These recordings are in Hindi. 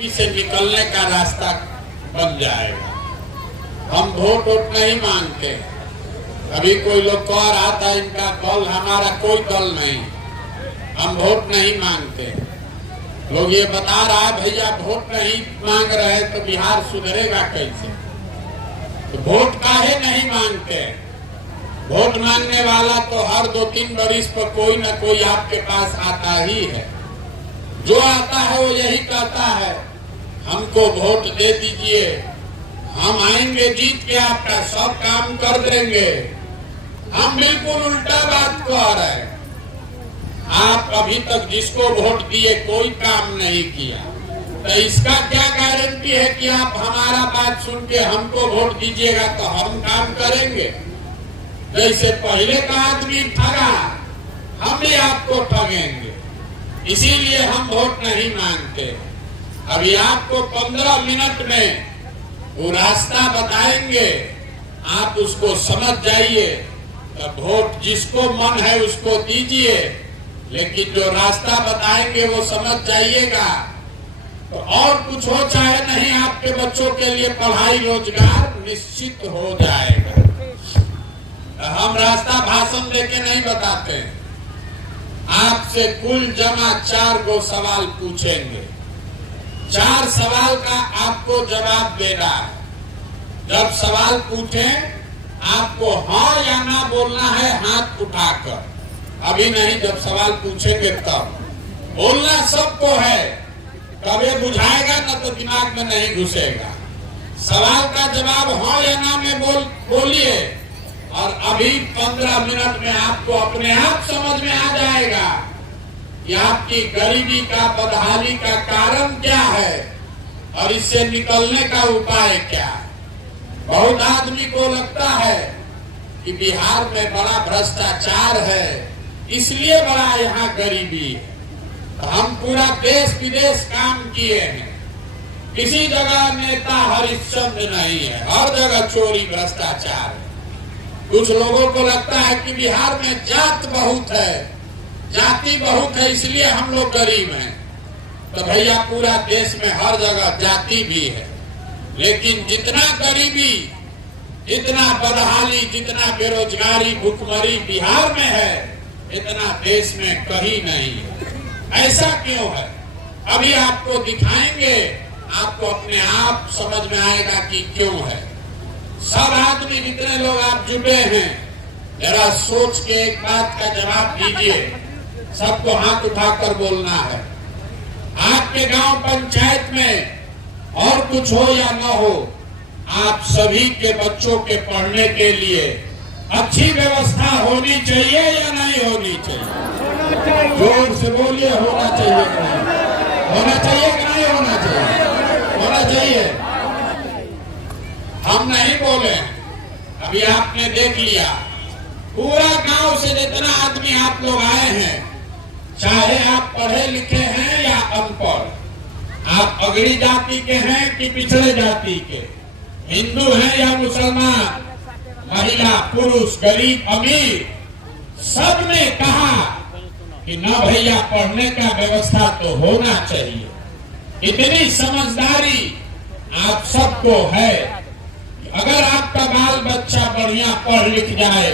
से निकलने का रास्ता बन जाएगा। हम वोट नहीं मांगते। अभी कोई लोग कह रहा था इनका दल, हमारा कोई दल नहीं, हम वोट नहीं मांगते। लोग ये बता रहा है भैया वोट नहीं मांग रहे तो बिहार सुधरेगा कैसे? तो वोट काहे नहीं मांगते? वोट मांगने वाला तो हर 2-3 बरिस पर कोई न कोई आपके पास आता ही है। जो आता है वो यही कहता है हमको वोट दे दीजिए, हम आएंगे जीत के आपका सब काम कर देंगे। हम बिल्कुल उल्टा बात कह रहे हैं। आप अभी तक जिसको वोट दिए कोई काम नहीं किया, तो इसका क्या गारंटी है कि आप हमारा बात सुन के हमको वोट दीजिएगा तो हम काम करेंगे? जैसे पहले का आदमी ठगा, हम भी आपको ठगेंगे। इसीलिए हम वोट नहीं मांगते। अभी आपको 15 मिनट में वो रास्ता बताएंगे, आप उसको समझ जाइए। तो वोट जिसको मन है उसको दीजिए, लेकिन जो रास्ता बताएंगे वो समझ जाइएगा। तो और कुछ हो चाहे नहीं, आपके बच्चों के लिए पढ़ाई रोजगार निश्चित हो जाएगा। हम रास्ता भाषण देके नहीं बताते। आपसे कुल जमा 4 गो सवाल पूछेंगे। 4 सवाल का आपको जवाब देना है। जब सवाल पूछें आपको हाँ या ना बोलना है हाथ उठाकर। अभी नहीं, जब सवाल पूछेंगे तब बोलना सबको है। तब ये बुझाएगा ना तो दिमाग में नहीं घुसेगा। सवाल का जवाब हाँ या ना में बोलिए और अभी 15 मिनट में आपको अपने आप समझ में आ जाएगा कि आपकी गरीबी का, बदहाली का कारण क्या है और इससे निकलने का उपाय क्या है। बहुत आदमी को लगता है कि बिहार में बड़ा भ्रष्टाचार है, इसलिए बड़ा यहाँ गरीबी है। तो हम पूरा देश विदेश काम किए हैं, किसी जगह नेता हरिश्चंद्र नहीं है, हर जगह चोरी भ्रष्टाचार है। कुछ लोगों को लगता है कि बिहार में जात बहुत है, जाति बहुत है, इसलिए हम लोग गरीब हैं। तो भैया पूरा देश में हर जगह जाति भी है, लेकिन जितना गरीबी, जितना बदहाली, जितना बेरोजगारी, भुखमरी बिहार में है, इतना देश में कहीं नहीं है। ऐसा क्यों है? अभी आपको दिखाएंगे, आपको अपने आप समझ में आएगा कि क्यों है। सब आदमी, जितने लोग आप जुटे हैं, जरा सोच के एक बात का जवाब दीजिए। सबको हाथ उठाकर बोलना है। आपके गांव पंचायत में और कुछ हो या न हो, आप सभी के बच्चों के पढ़ने के लिए अच्छी व्यवस्था होनी चाहिए या नहीं होनी चाहिए? जोर से बोलिए, होना चाहिए कि नहीं? होना चाहिए कि नहीं होना चाहिए? होना चाहिए। हम नहीं बोले, अभी आपने देख लिया पूरा गांव से जितना आदमी आप लोग आए हैं, चाहे आप पढ़े लिखे हैं या अनपढ़, आप अगड़ी जाति के हैं कि पिछड़े जाति के, हिंदू हैं या मुसलमान, महिला पुरुष, गरीब अमीर, सब ने कहा कि न भैया पढ़ने का व्यवस्था तो होना चाहिए। इतनी समझदारी आप सबको है। अगर आपका बाल बच्चा बढ़िया पढ़ लिख जाए,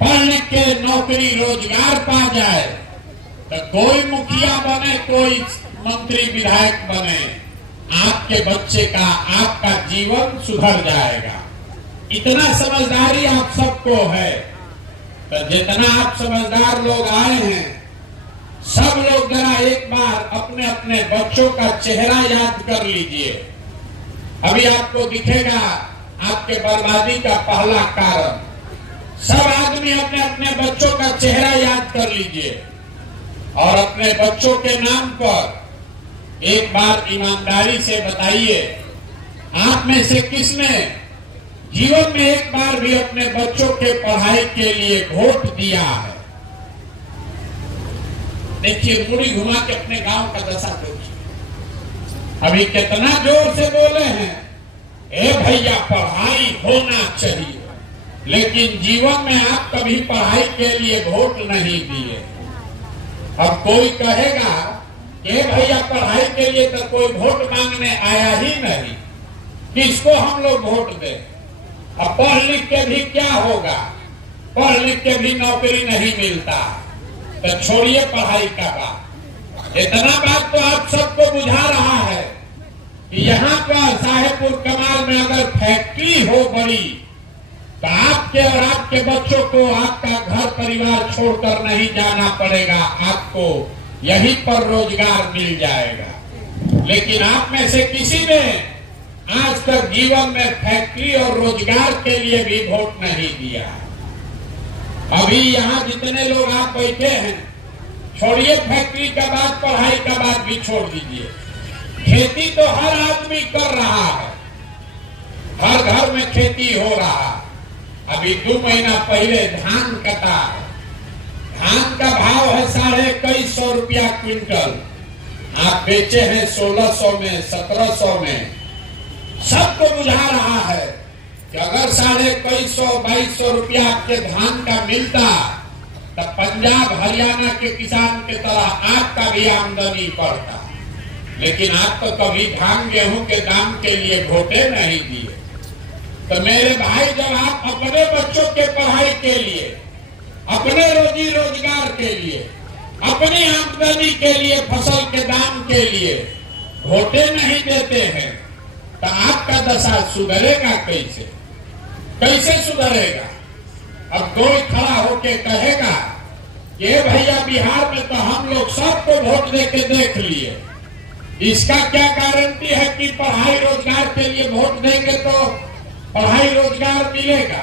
पढ़ लिख के नौकरी रोजगार पा जाए, तो कोई मुखिया बने, कोई मंत्री विधायक बने, आपके बच्चे का, आपका जीवन सुधर जाएगा। इतना समझदारी आप सबको है। तो जितना आप समझदार लोग आए हैं, सब लोग जरा एक बार अपने अपने बच्चों का चेहरा याद कर लीजिए। अभी आपको दिखेगा आपके बर्बादी का पहला कारण। सब आदमी अपने अपने बच्चों का चेहरा याद कर लीजिए और अपने बच्चों के नाम पर एक बार ईमानदारी से बताइए, आप में से किसने जीवन में एक बार भी अपने बच्चों के पढ़ाई के लिए वोट दिया है? देखिए, मुड़ी घुमा के अपने गांव का दशा देखिए। अभी कितना जोर से बोले हैं, ए भैया पढ़ाई होना चाहिए, लेकिन जीवन में आप कभी पढ़ाई के लिए वोट नहीं दिए। अब कोई कहेगा ये भैया पढ़ाई के लिए तो कोई वोट मांगने आया ही नहीं, किसको हम लोग वोट दें? अब पढ़ लिख के भी क्या होगा, पढ़ लिख के भी नौकरी नहीं मिलता, तो छोड़िए पढ़ाई का बात। इतना बात तो आप सबको बुझा रहा है कि यहाँ पर साहेबपुर कमाल में अगर फैक्ट्री हो बड़ी तो आपके और आपके बच्चों को आपका घर परिवार छोड़कर नहीं जाना पड़ेगा, आपको यहीं पर रोजगार मिल जाएगा। लेकिन आप में से किसी ने आज तक जीवन में फैक्ट्री और रोजगार के लिए भी वोट नहीं दिया। अभी यहाँ जितने लोग आप बैठे हैं, छोड़िए फैक्ट्री का बात, पढ़ाई का बात भी छोड़ दीजिए, खेती तो हर आदमी कर रहा है, हर घर में खेती हो रहा। अभी 2 महीना पहले धान कटा, धान का भाव है 2150 रुपया क्विंटल, आप बेचे हैं 1600 में, 1700 में। सबको बुझा रहा है कि अगर 2150-2200 रुपया आपके धान का मिलता तो पंजाब हरियाणा के किसान के तरह आपका भी आमदनी बढ़ता। लेकिन आप तो कभी धान गेहूं के दाम के लिए वोटे नहीं दिए। तो मेरे भाई, जब आप अपने बच्चों के पढ़ाई के लिए, अपने रोजी रोजगार के लिए, अपनी आमदनी के लिए, फसल के दाम के लिए वोटे नहीं देते हैं, तो आपका दशा सुधरेगा कैसे? कैसे सुधरेगा? अब कोई खड़ा होके कहेगा ये भैया बिहार में तो हम लोग सबको वोट देके देख लिए, इसका क्या गारंटी है कि पढ़ाई रोजगार के लिए वोट देंगे तो पढ़ाई रोजगार मिलेगा?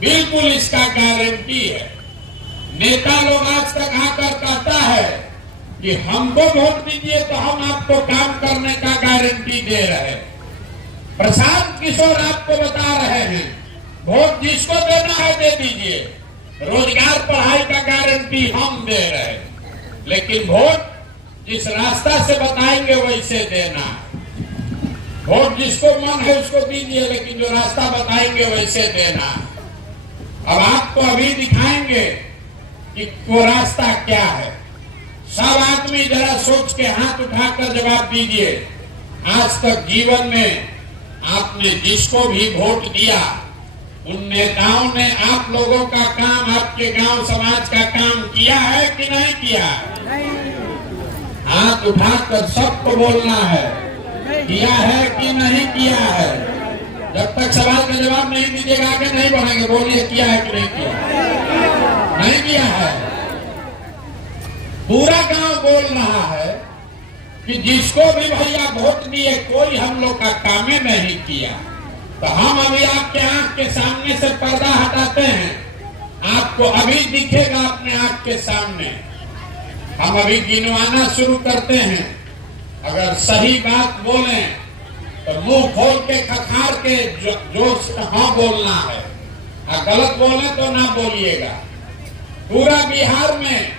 बिल्कुल इसका गारंटी है। नेता लोग आज तक आकर कहता है कि हमको वोट दीजिए तो हम आपको काम करने का गारंटी दे रहे हैं। प्रशांत किशोर आपको बता रहे हैं वोट जिसको देना है दे दीजिए, रोजगार पढ़ाई का गारंटी हम दे रहे हैं। लेकिन वोट जिस रास्ता से बताएंगे वैसे देना है। वोट जिसको मन है उसको दीजिए, लेकिन जो रास्ता बताएंगे वैसे देना है। अब आपको अभी दिखाएंगे कि वो रास्ता क्या है। सब आदमी जरा सोच के हाथ उठाकर जवाब दीजिए, आज तक जीवन में आपने जिसको भी वोट दिया उन नेताओं ने आप लोगों का काम, आपके गांव समाज का काम किया है कि नहीं किया? हाथ उठाकर सबको बोलना है, किया है कि नहीं किया है। जब तक सवाल का जवाब नहीं दीजिएगा आगे नहीं बढ़ेंगे। बोलिए किया है कि नहीं किया? नहीं किया है। पूरा गांव बोल रहा है कि जिसको भी भैया वोट दिए कोई हम लोग का काम नहीं किया। तो हम अभी आपके आंख के सामने से पर्दा हटाते हैं, आपको अभी दिखेगा अपने आंख के सामने। हम अभी गिनवाना शुरू करते हैं। अगर सही बात बोलें तो मुंह खोल के खखार के जो हाँ बोलना है, और गलत बोले तो ना बोलिएगा। पूरा बिहार में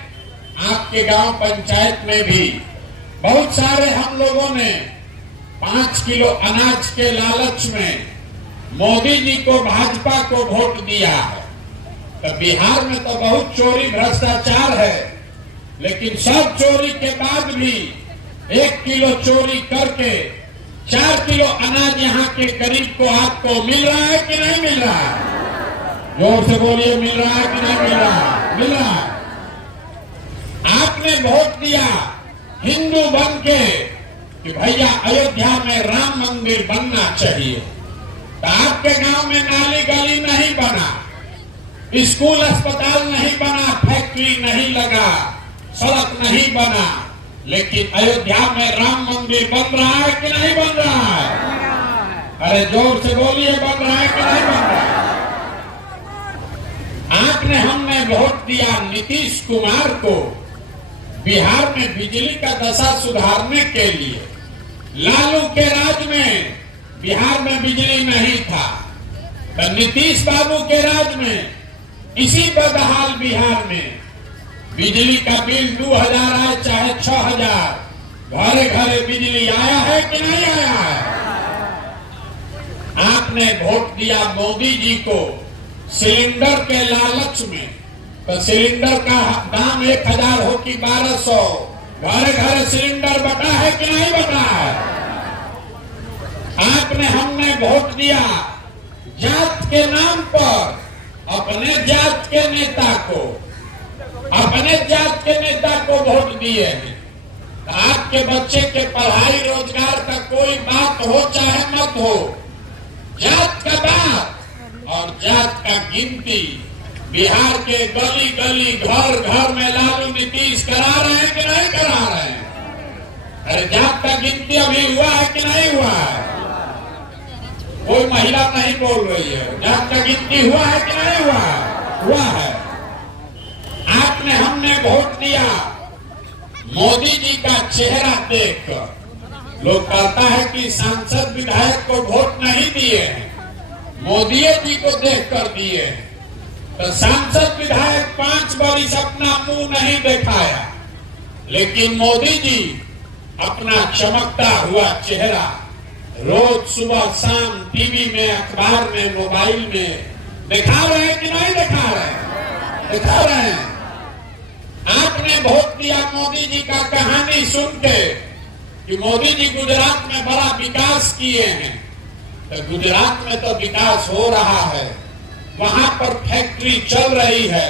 आपके गांव पंचायत में भी बहुत सारे हम लोगों ने 5 किलो अनाज के लालच में मोदी जी को, भाजपा को वोट दिया है। तो बिहार में तो बहुत चोरी भ्रष्टाचार है, लेकिन सब चोरी के बाद भी 1 किलो चोरी करके 4 किलो अनाज यहाँ के गरीब को आपको मिल रहा है कि नहीं मिल रहा है? जोर से बोलिए, मिल रहा है कि नहीं मिल रहा है? मिल रहा है। आपने वोट दिया हिंदू बन के कि भैया अयोध्या में राम मंदिर बनना चाहिए, तो आपके गांव में नाली गली नहीं बना, स्कूल अस्पताल नहीं बना, फैक्ट्री नहीं लगा, सड़क नहीं बना, लेकिन अयोध्या में राम मंदिर बन रहा है कि नहीं बन रहा है? अरे जोर से बोलिए, बन रहा है कि नहीं बन रहा है? आपने, हमने वोट दिया नीतीश कुमार को बिहार में बिजली का दशा सुधारने के लिए। लालू के राज में बिहार में बिजली नहीं था, तो नीतीश बाबू के राज में इसी बदहाल बिहार में बिजली का बिल 2000 आए चाहे 6000, घरे घरे बिजली आया है कि नहीं आया है? आपने वोट दिया मोदी जी को सिलेंडर के लालच में, तो सिलेंडर का दाम 1000 हो कि 1200, घर घर सिलेंडर बटा है कि नहीं बटा है? आपने हमने वोट दिया जात के नाम पर, अपने जात के नेता को, अपने जात के नेता को वोट दिए हैं। आपके बच्चे के पढ़ाई रोजगार का कोई बात हो चाहे मत हो, जात का बात और जात का गिनती बिहार के गली गली घर घर में लालू नीतीश करा रहे हैं कि नहीं करा रहे हैं? अरे जात का गिनती अभी हुआ है कि नहीं हुआ है? कोई महिला नहीं बोल रही है। जात का गिनती हुआ है कि नहीं हुआ है? हुआ है। आपने हमने वोट दिया मोदी जी का चेहरा देखकर। लोग कहता है कि सांसद विधायक को वोट नहीं दिए हैं, मोदी जी को देखकर दिए हैं। तो सांसद विधायक 5 वर्ष अपना मुंह नहीं दिखाया, लेकिन मोदी जी अपना चमकता हुआ चेहरा रोज सुबह शाम टीवी में, अखबार में, मोबाइल में दिखा रहे हैं कि नहीं दिखा रहे हैं? दिखा रहे हैं। आपने वोट दिया मोदी जी का कहानी सुन के कि मोदी जी गुजरात में बड़ा विकास किए हैं। तो गुजरात में तो विकास हो रहा है, वहां पर फैक्ट्री चल रही है।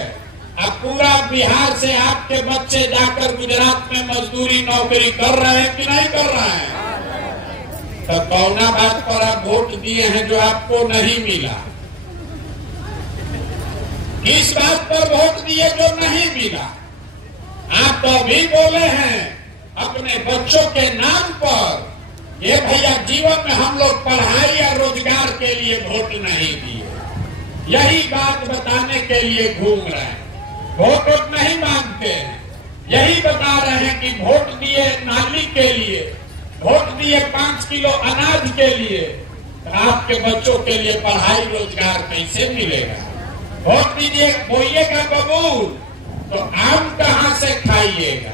अब पूरा बिहार से आपके बच्चे जाकर गुजरात में मजदूरी नौकरी कर रहे हैं कि नहीं कर रहे हैं? तो कौना बात पर आप वोट दिए हैं जो आपको नहीं मिला? किस बात पर वोट दिए जो नहीं मिला? आप तो अभी बोले हैं अपने बच्चों के नाम पर, ये भैया जीवन में हम लोग पढ़ाई या रोजगार के लिए वोट नहीं दिए, यही बात बताने के लिए घूम रहे हैं। वोट नहीं मांगते हैं, यही बता रहे हैं कि वोट दिए नाली के लिए, वोट दिए 5 किलो अनाज के लिए। तो आपके बच्चों के लिए पढ़ाई रोजगार कैसे मिलेगा? वोट दीजिए, बोइएगा बबूल तो आम कहां से खाइएगा?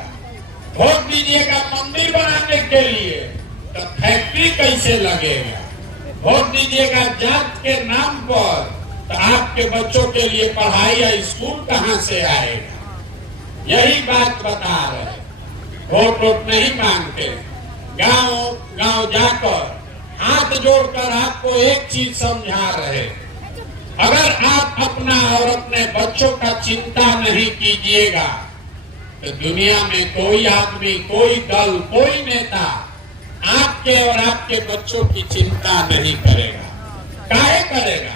वोट दीजिएगा मंदिर बनाने के लिए तो फैक्ट्री कैसे लगेगा? वोट दीजिएगा जात के नाम पर तो आपके बच्चों के लिए पढ़ाई या स्कूल कहां से आएगा? यही बात बता रहे। वोट नहीं मांगते, गांव गांव जाकर हाथ जोड़कर आपको एक चीज समझा रहे, अगर आप अपना और अपने बच्चों का चिंता नहीं कीजिएगा तो दुनिया में कोई आदमी, कोई दल, कोई नेता आपके और आपके बच्चों की चिंता नहीं करेगा। काहे करेगा?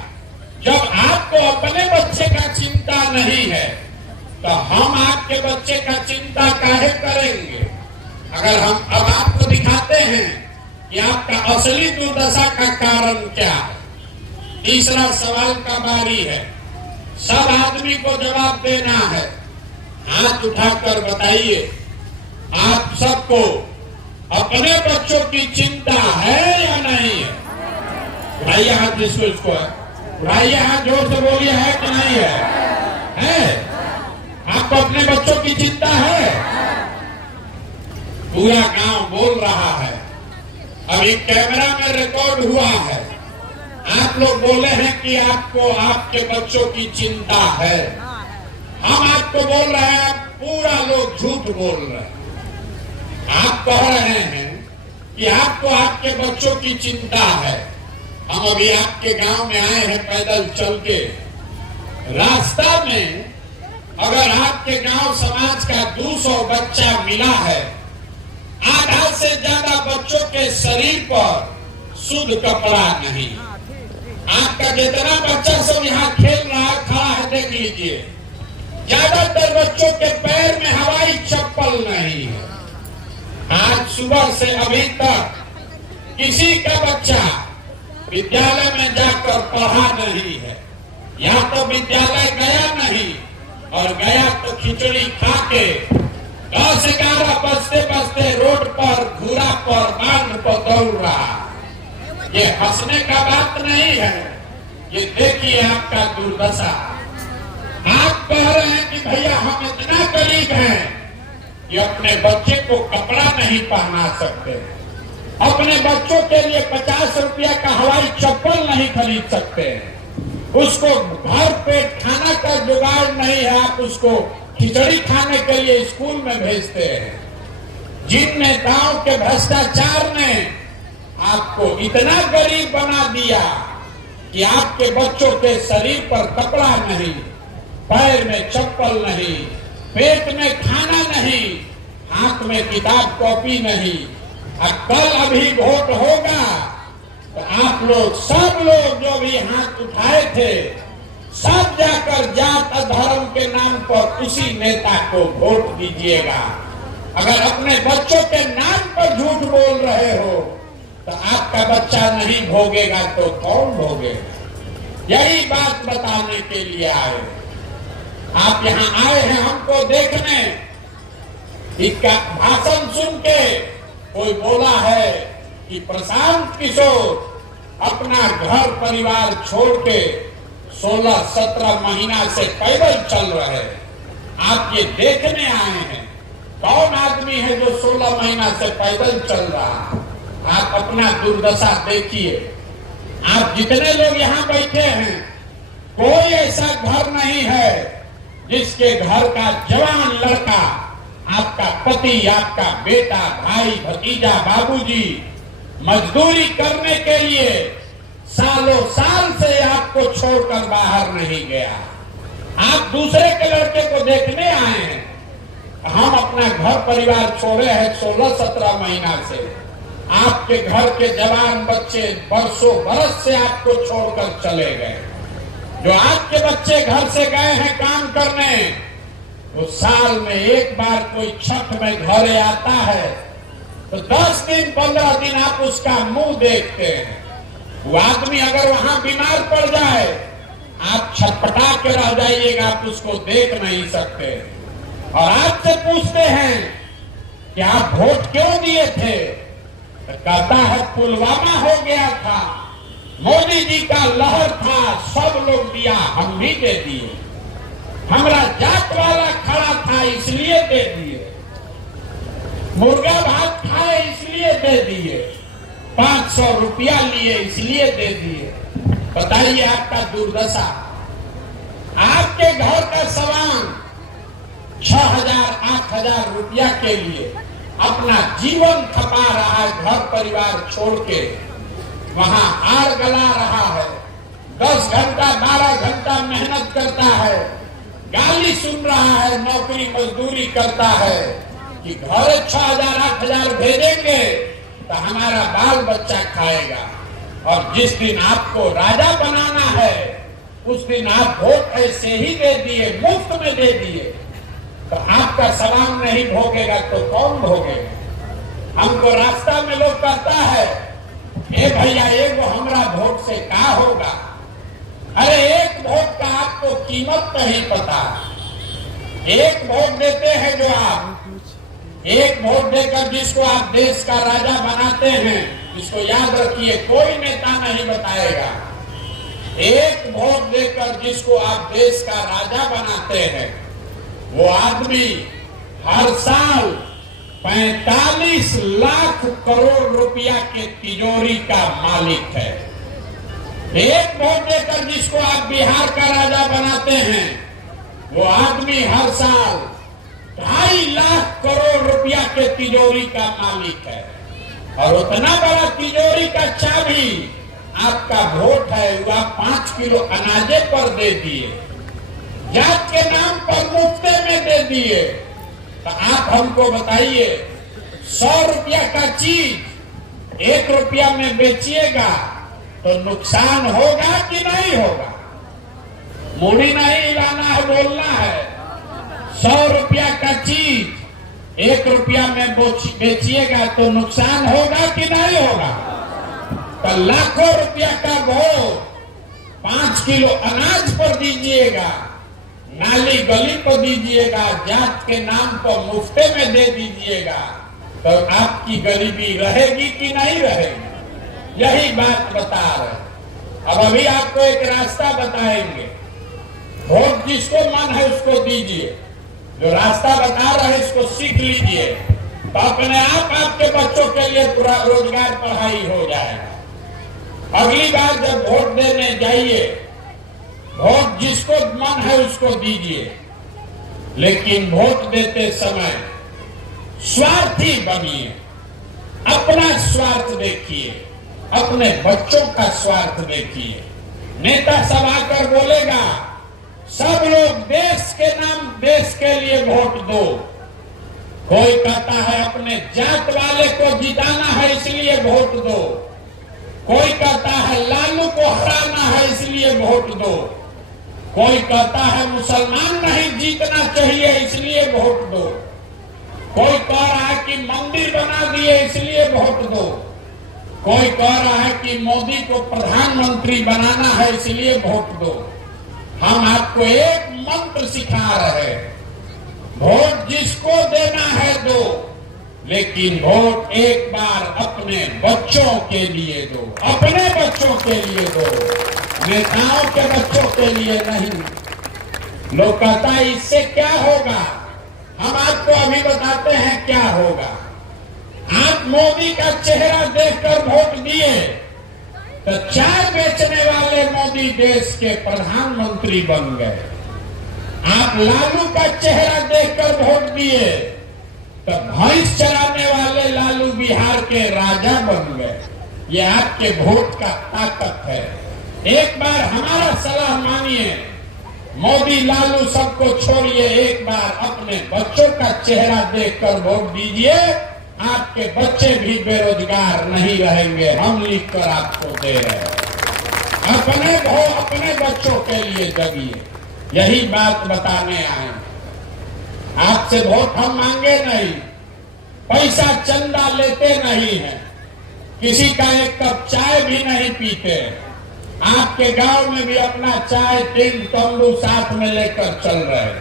जब आपको अपने बच्चे का चिंता नहीं है तो हम आपके बच्चे का चिंता काहे करेंगे? अगर हम अब आपको दिखाते हैं कि आपका असली दुर्दशा का कारण क्या है। तीसरा सवाल का बारी है, सब आदमी को जवाब देना है। हाथ उठाकर बताइए, आप सबको अपने बच्चों की चिंता है या नहीं है? उठाइए हाथ जिसको इसको है, उठाइए हाथ, जोर से बोलिए है कि नहीं है? है? आपको अपने बच्चों की चिंता है? पूरा गांव बोल रहा है, अभी कैमरा में रिकॉर्ड हुआ है। आप लोग बोले हैं कि आपको आपके बच्चों की चिंता है। हम आपको बोल रहे हैं, पूरा लोग झूठ बोल रहे हैं। आप कह रहे हैं कि आपको आपके बच्चों की चिंता है। हम अभी आपके गांव में आए हैं पैदल चल के। रास्ता में अगर आपके गांव समाज का 200 बच्चा मिला है, आधा से ज्यादा बच्चों के शरीर पर शुद्ध कपड़ा नहीं। आपका जितना बच्चा सब यहाँ खेल रहा है, खड़ा है, देख लीजिए, ज्यादातर बच्चों के पैर में हवाई चप्पल नहीं है। आज सुबह से अभी तक किसी का बच्चा विद्यालय में जाकर पढ़ा नहीं है, या तो विद्यालय गया नहीं, और गया तो खिचड़ी खा के 10-11 बजते बजते रोड पर, घूरा पर, बांध पर दौड़ रहा। ये हंसने का बात नहीं है, ये देखिए आपका दुर्दशा। आप कह रहे हैं कि भैया हम इतना गरीब हैं कि अपने बच्चे को कपड़ा नहीं पहना सकते, अपने बच्चों के लिए 50 रुपया का हवाई चप्पल नहीं खरीद सकते, उसको भर पेट खाना का जुगाड़ नहीं है, आप उसको खिचड़ी खाने के लिए स्कूल में भेजते हैं। जिन नेताओं के भ्रष्टाचार ने आपको इतना गरीब बना दिया कि आपके बच्चों के शरीर पर कपड़ा नहीं, पैर में चप्पल नहीं, पेट में खाना नहीं, हाथ में किताब कॉपी नहीं। और कल अभी वोट होगा तो आप लोग सब लोग जो भी हाथ उठाए थे सब जाकर जात धर्म के नाम पर उसी नेता को वोट दीजिएगा। अगर अपने बच्चों के नाम पर झूठ बोल रहे हो तो आपका बच्चा नहीं भोगेगा तो कौन भोगेगा? यही बात बताने के लिए आए। आप यहाँ आए हैं हमको देखने। इसका भाषण सुन के कोई बोला है कि प्रशांत किशोर अपना घर परिवार छोड़ के 16-17 महीना से पैदल चल रहे हैं। आप ये देखने आए हैं कौन आदमी है जो 16 महीना से पैदल चल रहा है? आप अपना दुर्दशा देखिए। आप जितने लोग यहाँ बैठे हैं कोई ऐसा घर नहीं है जिसके घर का जवान लड़का, आपका पति, आपका बेटा, भाई, भतीजा, बाबूजी मजदूरी करने के लिए सालों साल से आपको छोड़कर बाहर नहीं गया। आप दूसरे के लड़के को देखने आए हैं। हम अपना घर परिवार छोड़े हैं 16-17 महीना से। आपके घर के जवान बच्चे बरसों बरस से आपको छोड़कर चले गए। जो आपके बच्चे घर से गए हैं काम करने, वो साल में एक बार कोई छठ में घरे आता है तो 10 दिन 15 दिन आप उसका मुंह देखते हैं। वो आदमी अगर वहां बीमार पड़ जाए आप छटपटा के रह जाइएगा, आप उसको देख नहीं सकते। और आपसे पूछते हैं कि आप वोट क्यों दिए थे तो कहता है पुलवामा हो गया था, मोदी जी का लहर था, सब लोग दिया, हम भी दे दिए। हमारा जात वाला खड़ा था इसलिए दे दिए, मुर्गा भात खाए इसलिए दे दिए, 500 रुपया लिए इसलिए दे दिए। बताइए आपका दुर्दशा। आपके घर का सामान 6,000-8,000 रुपया के लिए अपना जीवन खपा रहा है, घर परिवार छोड़ के वहां हार गला रहा है, 10 घंटा 12 घंटा मेहनत करता है, गाली सुन रहा है, नौकरी मजदूरी करता है कि घर 6,000-8,000 भेजेंगे तो हमारा बाल बच्चा खाएगा। और जिस दिन आपको राजा बनाना है उस दिन आप वोट ऐसे ही दे दिए, मुफ्त में दे दिए, तो आपका सलाम नहीं भोगेगा तो कौन भोगेगा? हमको रास्ता में लोग कहता है ए भैया एगो हमरा वोट से क्या होगा? अरे एक वोट का आपको कीमत नहीं पता। एक वोट देते हैं जो आप, एक वोट देकर जिसको आप देश का राजा बनाते हैं, इसको याद रखिए, कोई नेता नहीं बताएगा। एक वोट देकर जिसको आप देश का राजा बनाते हैं वो आदमी हर साल 45 लाख करोड़ रुपया के तिजोरी का मालिक है। एक वोट देकर जिसको आप बिहार का राजा बनाते हैं वो आदमी हर साल 2.5 लाख करोड़ रुपया के तिजोरी का मालिक है। और उतना बड़ा तिजोरी का चाबी आपका वोट है, वो आप 5 किलो अनाजे पर दे दिए, जात के नाम पर मुफ्ते में दे दिए। तो आप हमको बताइए 100 रुपया का चीज 1 रुपया में बेचिएगा तो नुकसान होगा कि नहीं होगा? मुड़ी नहीं हिलाना है, बोलना है। 100 रुपया का चीज 1 रुपया में बेचिएगा तो नुकसान होगा कि नहीं होगा? तो लाखों रुपया का वोट 5 किलो अनाज पर दीजिएगा, नाली गली पर दीजिएगा, जात के नाम पर मुफ्ते में दे दीजिएगा, तो आपकी गरीबी रहेगी कि नहीं रहेगी? यही बात बता रहे। अब अभी आपको एक रास्ता बताएंगे, वोट जिसको मन है उसको दीजिए। जो रास्ता बता रहे इसको सीख लीजिए तो अपने आप आपके बच्चों के लिए पूरा रोजगार पढ़ाई हो जाएगा। अगली बार जब वोट देने जाइए, वोट जिसको मन है उसको दीजिए, लेकिन वोट देते समय स्वार्थी बनिए, अपना स्वार्थ देखिए, अपने बच्चों का स्वार्थ देखिए। नेता सब आकर बोलेगा सब लोग देश के नाम, देश के लिए वोट दो। कोई कहता है अपने जात वाले को जिताना है इसलिए वोट दो। कोई कहता है लालू को हराना है इसलिए वोट दो। कोई कहता है मुसलमान नहीं जीतना चाहिए इसलिए वोट दो। कोई कह रहा है कि मंदिर बना दिए इसलिए वोट दो। कोई कह रहा है कि मोदी को प्रधानमंत्री बनाना है इसलिए वोट दो। हम आपको एक मंत्र सिखा रहे हैं, वोट जिसको देना है दो, लेकिन वोट एक बार अपने बच्चों के लिए दो, अपने बच्चों के लिए दो, नेताओं के बच्चों के लिए नहीं। लोग कहता है इससे क्या होगा, हम आपको अभी बताते हैं क्या होगा। आप मोदी का चेहरा देखकर वोट दिए तो चाय बेचने वाले मोदी देश के प्रधानमंत्री बन गए। आप लालू का चेहरा देखकर वोट दिए तो भैंस चराने वाले लालू बिहार के राजा बन गए। ये आपके वोट का ताकत है। एक बार हमारा सलाह मानिए, मोदी लालू सबको छोड़िए, एक बार अपने बच्चों का चेहरा देखकर वोट दीजिए। आपके बच्चे भी बेरोजगार नहीं रहेंगे, हम लिख कर आपको दे रहे हैं। अपने बच्चों के लिए जगिए, यही बात बताने आए। आपसे वोट हम मांगे नहीं, पैसा चंदा लेते नहीं है, किसी का एक कप चाय भी नहीं पीते। आपके गांव में भी अपना चाय टेंट तंबू साथ में लेकर चल रहे,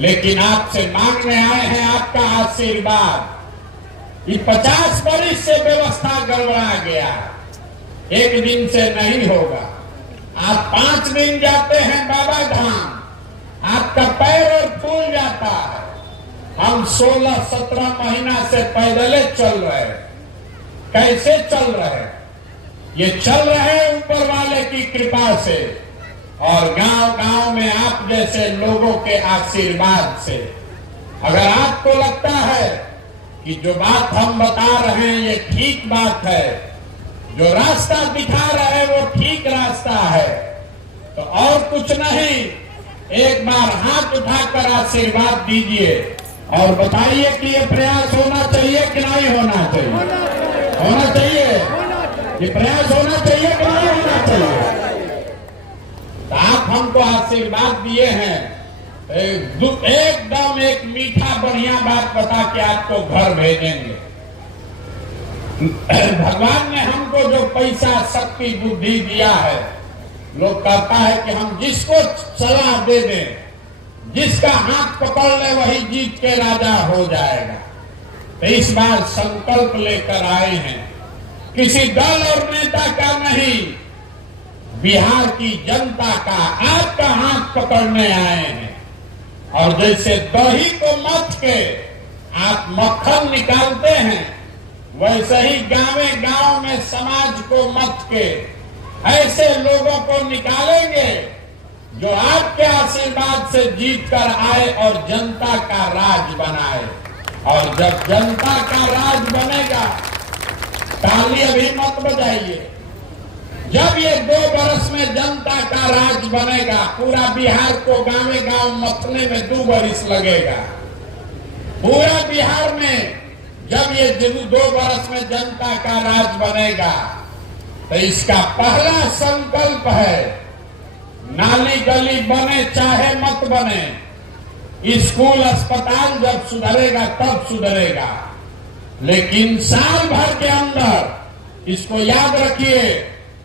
लेकिन आपसे मांगने आए हैं आपका आशीर्वाद। ये 50 वर्ष से व्यवस्था गड़बड़ा गया, एक दिन से नहीं होगा। आप 5 दिन जाते हैं बाबा धाम, आपका पैर और फूल जाता है। हम 16-17 महीना से पैदल चल रहे, कैसे चल रहे? ये चल रहे ऊपर वाले की कृपा से और गांव-गांव में आप जैसे लोगों के आशीर्वाद से। अगर आपको लगता है कि जो बात हम बता रहे हैं ये ठीक बात है, जो रास्ता दिखा रहे हैं वो ठीक रास्ता है, तो और कुछ नहीं, एक बार हाथ उठाकर आशीर्वाद दीजिए और बताइए कि ये प्रयास होना चाहिए कि नहीं होना चाहिए। होना चाहिए, ये प्रयास होना चाहिए कि नहीं होना चाहिए। तो आप हमको आशीर्वाद दिए हैं, एकदम एक मीठा बढ़िया बात बता के आपको घर भेजेंगे। भगवान ने हमको जो पैसा शक्ति बुद्धि दिया है, लोग कहता है कि हम जिसको सलाह दे दें, जिसका हाथ पकड़ ले वही जीत के राजा हो जाएगा। तो इस बार संकल्प लेकर आए हैं, किसी दल और नेता का नहीं, बिहार की जनता का आपका हाथ पकड़ने आए हैं। और जैसे दही को मथ के आप मक्खन निकालते हैं, वैसे ही गांव में समाज को मथ के ऐसे लोगों को निकालेंगे जो आपके आशीर्वाद से जीत कर आए और जनता का राज बनाए। और जब जनता का राज बनेगा, ताली अभी मत बजाइए, जब ये 2 वर्ष में जनता का राज बनेगा, पूरा बिहार को गांव मथने में 2 वर्ष लगेगा। पूरा बिहार में जब ये 2 वर्ष में जनता का राज बनेगा, तो इसका पहला संकल्प है, नाली गली बने चाहे मत बने, स्कूल अस्पताल जब सुधरेगा तब सुधरेगा, लेकिन साल भर के अंदर इसको याद रखिए,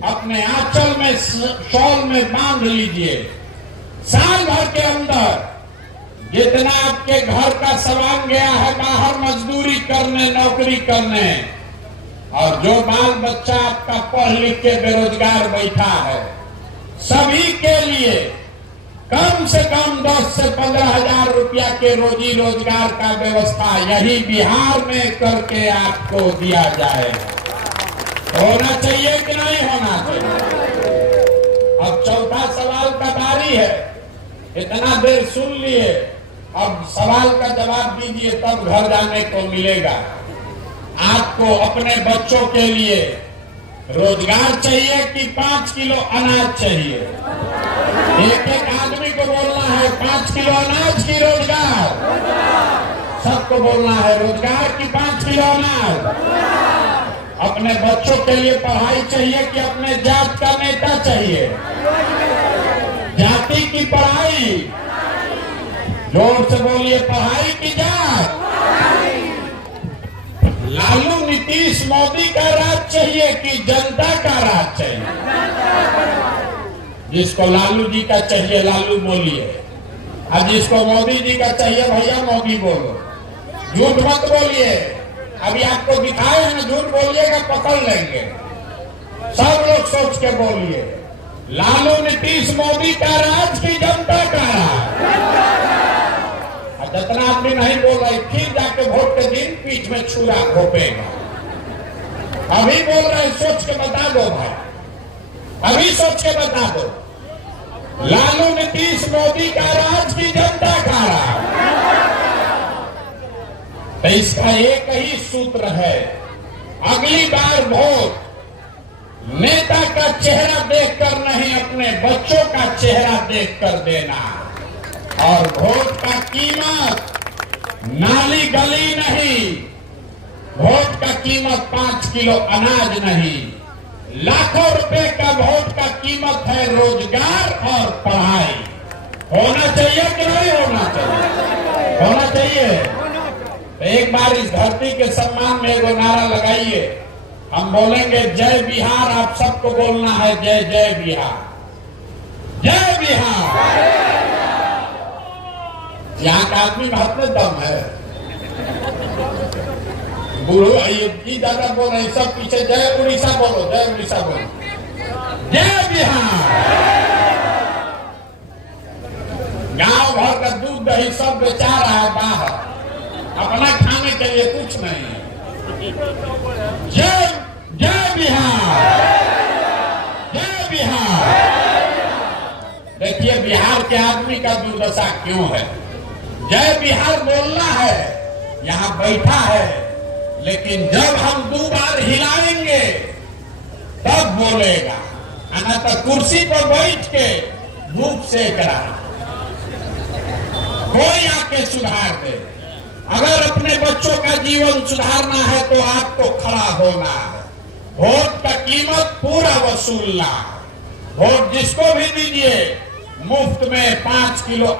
अपने आंचल में शॉल में बांध लीजिए। साल भर के अंदर जितना आपके घर का सामान गया है बाहर मजदूरी करने, नौकरी करने, और जो बाल बच्चा आपका पढ़ लिख के बेरोजगार बैठा है, सभी के लिए कम से कम 10 से 15 हजार रुपया के रोजी रोजगार का व्यवस्था यही बिहार में करके आपको दिया जाएगा। होना चाहिए कि नहीं होना चाहिए? अब चौथा सवाल का बारी है। इतना देर सुन लिए, अब सवाल का जवाब दीजिए, तब घर जाने को मिलेगा। आपको अपने बच्चों के लिए रोजगार चाहिए कि 5 किलो अनाज चाहिए? एक एक आदमी को बोलना है 5 किलो अनाज की रोजगार। सबको बोलना है रोजगार की 5 किलो अनाज। अपने बच्चों के लिए पढ़ाई चाहिए कि अपने जात का नेता चाहिए? जाति की पढ़ाई, जोर से बोलिए, पढ़ाई की जात। लालू नीतीश मोदी का राज चाहिए कि जनता का राज चाहिए? जिसको लालू जी का चाहिए लालू बोलिए, और जिसको मोदी जी का चाहिए भैया मोदी बोलो। झूठ मत बोलिए, अभी आपको दिखाए हैं ना, झूठ बोलिएगा पकड़ लेंगे। सब लोग सोच के बोलिए, लालू नीतीश मोदी का राज की जनता का राज? जितना आदमी नहीं बोल रहे फिर जाके वोट के दिन पीठ में छुरा घोपेगा। अभी बोल रहे, सोच के बता दो भाई, अभी सोच के बता दो, लालू नीतीश मोदी का राज की जनता का राज? तो इसका एक ही सूत्र है, अगली बार वोट नेता का चेहरा देखकर नहीं, अपने बच्चों का चेहरा देखकर देना। और वोट का कीमत नाली गली नहीं, वोट का कीमत 5 किलो अनाज नहीं, लाखों रुपए का वोट का कीमत है रोजगार और पढ़ाई। होना चाहिए कि नहीं होना चाहिए? होना चाहिए। तो एक बार इस धरती के सम्मान में एगो नारा लगाइए, हम बोलेंगे जय बिहार। आप सबको बोलना है जय जय बिहार, जय बिहार। यहाँ का आदमी हाथ में दम है। बूढ़ो जी दादा बोल रहे, सब पीछे जय उड़ीसा बोलो, जय उड़ीसा बोलो, जय बिहार। गांव भर का दूध दही सब बेचा रहा है बाहर, अपना खाने के लिए कुछ नहीं है। जय जय बिहार, जय बिहार। देखिए बिहार के आदमी का दुर्दशा क्यों है। जय बिहार बोलना है, यहाँ बैठा है, लेकिन जब हम 2 बार हिलाएंगे तब बोलेगा, ना तो कुर्सी पर बैठ के धूप सेक रहा। कोई आके सुधार दे। अगर अपने बच्चों का जीवन सुधारना है तो आपको खड़ा होना है, वोट का कीमत पूरा वसूलना। वोट जिसको भी दीजिए, मुफ्त में 5 किलो